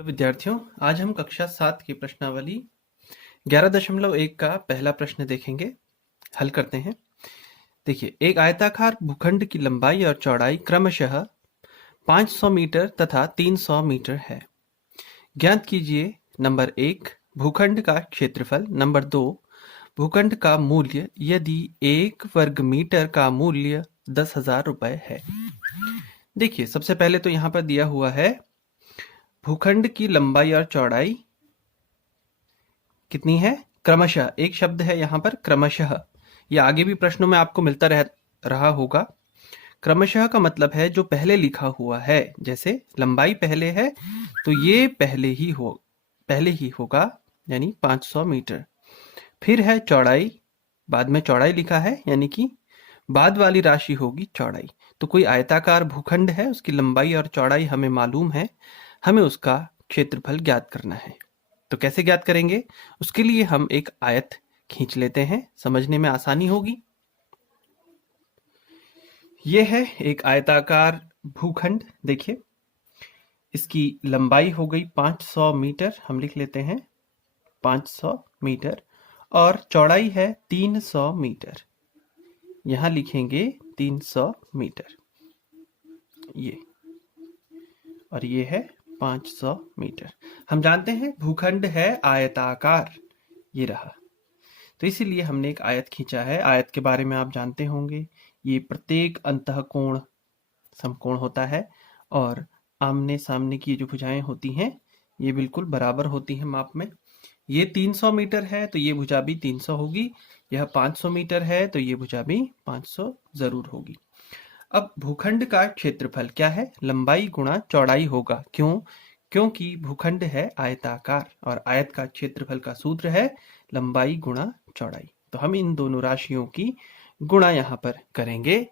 Hello विद्यार्थियों, आज हम कक्षा 7 की प्रश्नावली 11.1 का पहला प्रश्न देखेंगे। हल करते हैं। देखिए, एक आयताकार भूखंड की लंबाई और चौड़ाई क्रमशः 500 मीटर तथा 300 मीटर है। ज्ञात कीजिए नंबर 1 भूखंड का क्षेत्रफल, नंबर 2 भूखंड का मूल्य यदि 1 वर्ग मीटर का मूल्य 10,000 रुपए है। देखिए, सबसे पहले तो यहाँ पर दिया हुआ है भूखंड की लंबाई और चौड़ाई कितनी है, क्रमशः। एक शब्द है यहाँ पर क्रमशः, ये आगे भी प्रश्नों में आपको मिलता रहा होगा। क्रमशः का मतलब है जो पहले लिखा हुआ है, जैसे लंबाई पहले है तो ये पहले ही होगा, यानी 500 मीटर। फिर है चौड़ाई, बाद में चौड़ाई लिखा है, यानी कि बाद वाली राशि होगी चौड़ाई। तो कोई आयताकार भूखंड है, उसकी लंबाई और चौड़ाई हमें मालूम है, हमें उसका क्षेत्रफल ज्ञात करना है। तो कैसे ज्ञात करेंगे? उसके लिए हम एक आयत खींच लेते हैं, समझने में आसानी होगी। यह है एक आयताकार भूखंड। देखिए, इसकी लंबाई हो गई 500 मीटर, हम लिख लेते हैं 500 मीटर, और चौड़ाई है 300 मीटर, यहां लिखेंगे 300 मीटर ये, और ये है 500 मीटर। हम जानते हैं भूखंड है आयताकार, ये रहा, तो इसीलिए हमने एक आयत खींचा है। आयत के बारे में आप जानते होंगे, ये प्रत्येक अंतःकोण समकोण होता है, और आमने सामने की जो भुजाएं होती हैं ये बिल्कुल बराबर होती हैं माप में। ये 300 मीटर है तो ये भुजा भी 300 होगी, यह 500 मीटर है तो ये भुजा भी 500 जरूर होगी। अब भूखंड का क्षेत्रफल क्या है? लंबाई गुणा चौड़ाई होगा। क्यों? क्योंकि भूखंड है आयताकार, और आयत का क्षेत्रफल का सूत्र है लंबाई गुणा चौड़ाई। तो हम इन दोनों राशियों की गुणा यहाँ पर करेंगे।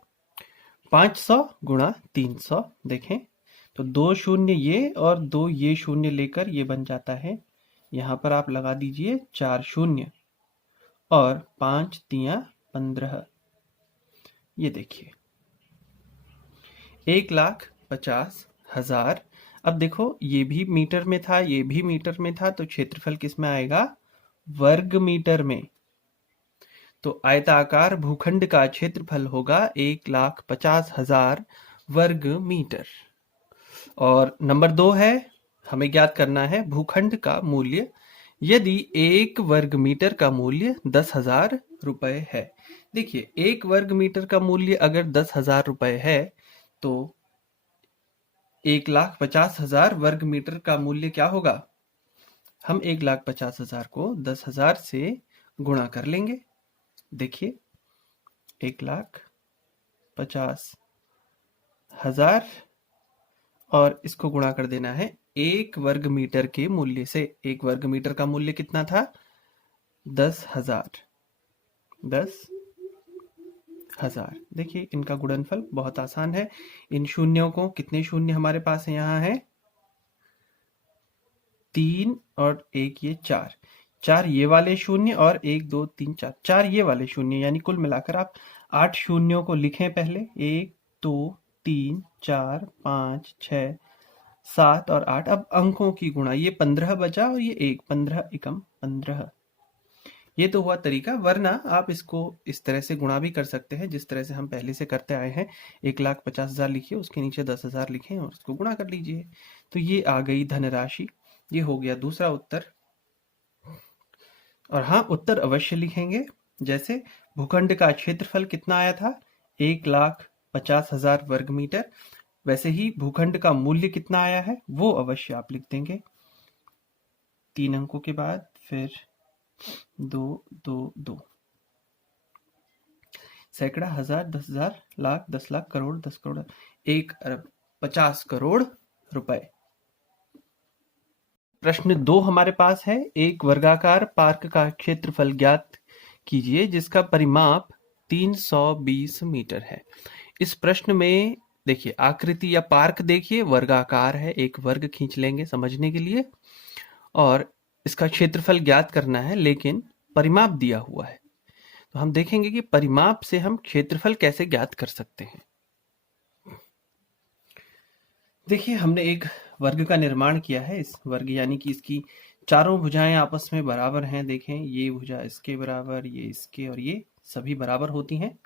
500 गुणा 300, देखें तो 2 शून्य ये और 2 ये शून्य लेकर ये बन जाता है, यहाँ पर आप लगा दीजिए 4 शून्य, और 5 तिया 15। ये देखिए 1,50,000। अब देखो, ये भी मीटर में था, ये भी मीटर में था, तो क्षेत्रफल किस में आएगा? वर्ग मीटर में। तो आयताकार भूखंड का क्षेत्रफल होगा 1,50,000 वर्ग मीटर। और नंबर 2 है, हमें ज्ञात करना है भूखंड का मूल्य यदि 1 वर्ग मीटर का मूल्य 10,000 रुपए है। देखिए, 1 वर्ग मीटर का मूल्य अगर 10,000 रुपए है तो 1,50,000 वर्ग मीटर का मूल्य क्या होगा? हम 1,50,000 को 10,000 से गुणा कर लेंगे। देखिए, 1,50,000 और इसको गुणा कर देना है 1 वर्ग मीटर के मूल्य से। 1 वर्ग मीटर का मूल्य कितना था? 10,000। 10,000। देखिए, इनका गुणनफल बहुत आसान है। इन शून्यों को, कितने शून्य हमारे पास है यहाँ है? 3 और 1 ये 4, 4 ये वाले शून्य, और 1 2 3 4, 4 ये वाले शून्य, यानी कुल मिलाकर आप 8 शून्यों को लिखें पहले। 1 2 3 4 5 6 7 और 8। अब अंकों की गुणा, ये 15 बचा और ये 1, 15 एकम 15। ये तो हुआ तरीका, वरना आप इसको इस तरह से गुणा भी कर सकते हैं जिस तरह से हम पहले से करते आए हैं। 1,50,000 लिखिए, उसके नीचे 10,000 लिखें और उसको गुणा कर लीजिए, तो ये आ गई धनराशि। ये हो गया दूसरा उत्तर। और हाँ, उत्तर अवश्य लिखेंगे। जैसे भूखंड का क्षेत्रफल कितना आया था? 1,50,000 वर्ग मीटर। वैसे ही भूखंड का मूल्य कितना आया है वो अवश्य आप लिख देंगे 3 अंकों के बाद, फिर 2 2 2। सैकड़ा, हजार, 10,000, लाख, 10 लाख, करोड़, 10 करोड़, 1 अरब 50 करोड़ रुपए। प्रश्न 2 हमारे पास है, एक वर्गाकार पार्क का क्षेत्रफल ज्ञात कीजिए जिसका परिमाप 320 मीटर है। इस प्रश्न में देखिए, आकृति या पार्क देखिए वर्गाकार है, एक वर्ग खींच लेंगे समझने के लिए, और इसका क्षेत्रफल ज्ञात करना है, लेकिन परिमाप दिया हुआ है। तो हम देखेंगे कि परिमाप से हम क्षेत्रफल कैसे ज्ञात कर सकते हैं। देखिए, हमने एक वर्ग का निर्माण किया है। इस वर्ग यानी कि इसकी चारों भुजाएं आपस में बराबर हैं। देखें, ये भुजा इसके बराबर, ये इसके, और ये सभी बराबर होती हैं।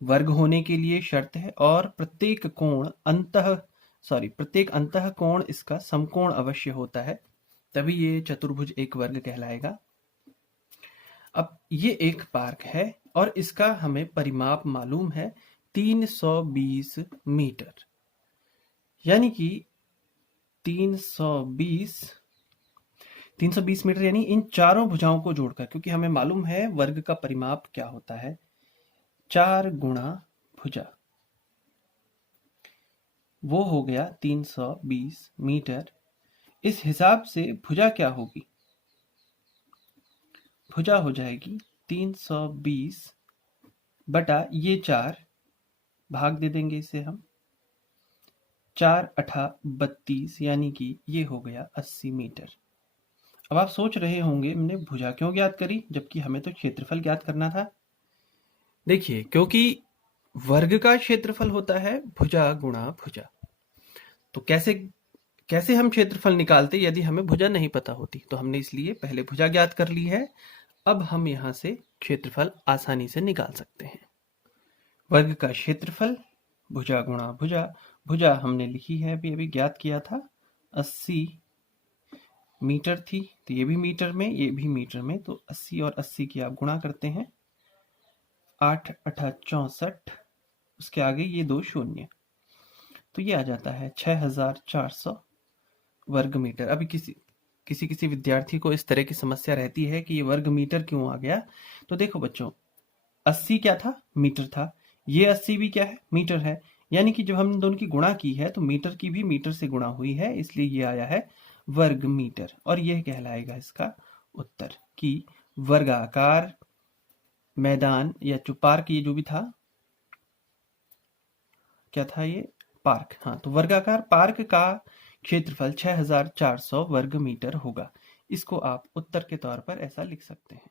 वर्ग होने के लिए शर्त है, और प्रत्येक अंतः कोण इसका समकोण अवश्य होता है, तभी ये चतुर्भुज एक वर्ग कहलाएगा। अब ये एक पार्क है और इसका हमें परिमाप मालूम है 320 मीटर, यानी कि 320 मीटर, यानी इन चारों भुजाओं को जोड़कर, क्योंकि हमें मालूम है वर्ग का परिमाप क्या होता है, 4 गुणा भुजा, वो हो गया 320 मीटर। इस हिसाब से भुजा क्या होगी, भुजा हो जाएगी 320 बटा ये 4, भाग दे देंगे इसे हम, 4 अठा 32, यानी कि ये हो गया 80 मीटर। अब आप सोच रहे होंगे हमने भुजा क्यों ज्ञात करी जबकि हमें तो क्षेत्रफल ज्ञात करना था। देखिए, क्योंकि वर्ग का क्षेत्रफल होता है भुजा गुणा भुजा, तो कैसे हम क्षेत्रफल निकालते यदि हमें भुजा नहीं पता होती, तो हमने इसलिए पहले भुजा ज्ञात कर ली है। अब हम यहां से क्षेत्रफल आसानी से निकाल सकते हैं। वर्ग का क्षेत्रफल भुजा गुणा भुजा, भुजा हमने लिखी है अभी ज्ञात किया था, 80 मीटर थी, तो ये भी मीटर में, ये भी मीटर में, तो 80 और 80 की आप गुणा करते हैं, 8 अठा 64, उसके आगे ये 2 शून्य, तो ये आ जाता है 6400 वर्ग मीटर। अभी किसी विद्यार्थी को इस तरह की समस्या रहती है कि ये वर्ग मीटर क्यों आ गया, तो देखो बच्चों, 80 क्या था, मीटर था, ये 80 भी क्या है, मीटर है, यानी कि जब हमने दोनों की गुणा की है तो मीटर की भी मीटर से गुणा हुई है, इसलिए ये आया है वर्ग मीटर, और यह कहलाएगा इसका उत्तर कि वर्गाकार मैदान या जो पार्क, ये जो भी था, क्या था ये, पार्क, हाँ, तो वर्गाकार पार्क का क्षेत्रफल 6400 वर्ग मीटर होगा। इसको आप उत्तर के तौर पर ऐसा लिख सकते हैं।